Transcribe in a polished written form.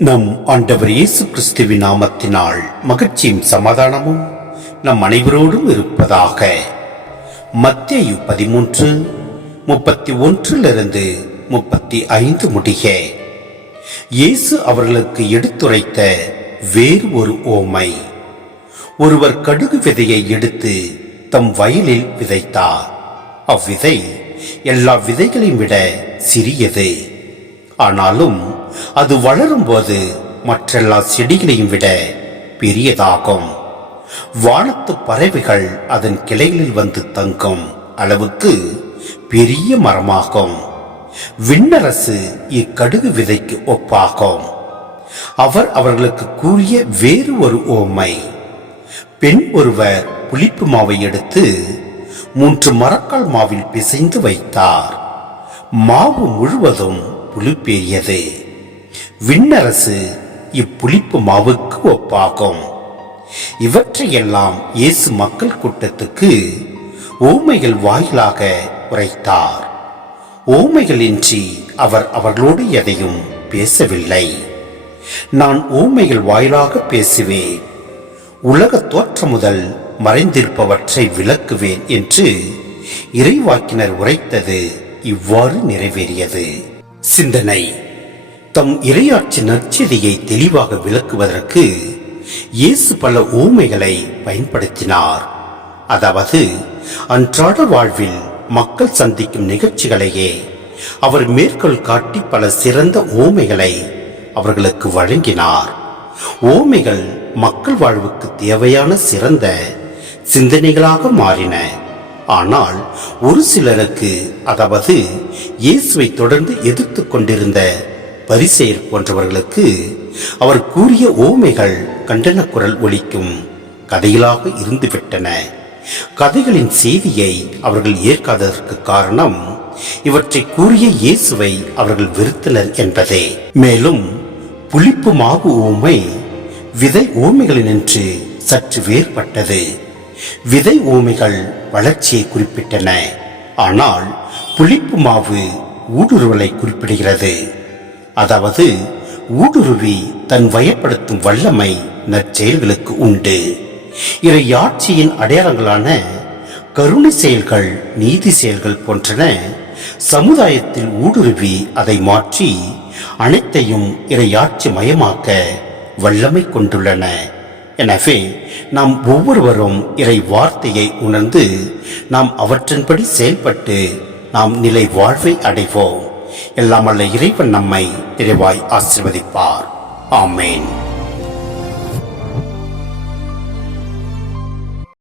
நம் ஆண்டவர் இயேசு கிறிஸ்துவின் நாமத்தினால் மகிழ்ச்சியும் சமாதானமும் நம் அனைவரோடும் இருப்பதாக. மத்தேயு 13:31 முடிய இயேசு அவர்களுக்கு எடுத்துரைத்த வேறு ஒரு ஓமை. ஒருவர் கடுகு விதையை எடுத்து தம் வயலில் விதைத்தார். அவ்விதை எல்லா விதைகளையும் விட சிறியது. ஆனாலும் அது வளரும் போது மற்றெல்லா செடிகளையும் விட பெரியதாகும். வானத்து பறவைகள் அதன் கிளைகளில் வந்து தங்கும் அளவுக்கு பெரிய மரமாகும். விண்ணரசு இக்கடுகு விதைக்கு ஒப்பாகும். அவர் அவர்களுக்கு கூறிய வேறு ஒரு ஓமை. பெண் ஒருவர் புளிப்பு மாவை எடுத்து 3 மரக்கால் மாவில் பிசைந்து வைத்தார். மாவு முழுவதும் புளிப்பேறியது. விண்ணரசு இப்புளிப்பு மாவுக்கு ஒப்பாகும். இவற்றையெல்லாம் இயேசு மக்கள் கூட்டத்துக்கு ஓமைகள் வாயிலாக உரைத்தார். ஓமைகளின்றி அவர் அவர்களோடு எதையும் பேசவில்லை. நான் ஓமைகள் வாயிலாக பேசுவேன், உலக தோற்றம் முதல் மறைந்திருப்பவற்றை விளக்குவேன் என்று இறைவாக்கினர் உரைத்தது இவ்வாறு நிறைவேறியது. சிந்தனை: தம் இறையாட்சி நற்செய்தியை தெளிவாக விளக்குவதற்கு இயேசு பல ஊமைகளை பயன்படுத்தினார். அதாவது அன்றாட வாழ்வில் மக்கள் சந்திக்கும் நிகழ்ச்சிகளையே அவர் மேற்கோள் காட்டி பல சிறந்த ஊமைகளை அவர்களுக்கு வழங்கினார். ஊமைகள் மக்கள் வாழ்வுக்கு தேவையான சிறந்த சிந்தனைகளாக மாறின. ஆனால் ஒரு சிலருக்கு, அதாவது இயேசுவை தொடர்ந்து எதிர்த்து கொண்டிருந்த பரிசேயர் போன்றவர்களுக்கு அவர் கூறிய ஓமைகள் கண்டன குரல் ஒலிக்கும் கதைகளாக இருந்துவிட்டன. கதைகளின் செய்தியை அவர்கள் ஏற்காததற்கு காரணம் இவற்றை கூறிய இயேசுவை அவர்கள் வெறுத்தனர் என்பதே. மேலும் புளிப்பு மாவு ஓமை விதை ஓமைகளினின்று சற்று வேறுபட்டது. விதை ஓமைகள் வளர்ச்சியை குறிப்பிட்டன, ஆனால் புளிப்பு மாவு ஊடுருவலை குறிப்பிடுகிறது. அதாவது ஊடுருவி தன் வயப்படுத்தும் வல்லமை நற்செயல்களுக்கு உண்டு. இறையாட்சியின் அடையாளங்களான கருணை செயல்கள், நீதி செயல்கள் போன்றன சமுதாயத்தில் ஊடுருவி அதை மாற்றி அனைத்தையும் இறையாட்சி மயமாக்க வல்லமை கொண்டுள்ளன. எனவே நாம் ஒவ்வொருவரும் இறை வார்த்தையை உணர்ந்து நாம் அவற்றின்படி செயல்பட்டு நாம் நிலை வாழ்வை அடைவோம். எல்லாம் வல்ல இறைவன் நம்மை நிறைவாய் ஆசீர்வதிப்பார். ஆமேன்.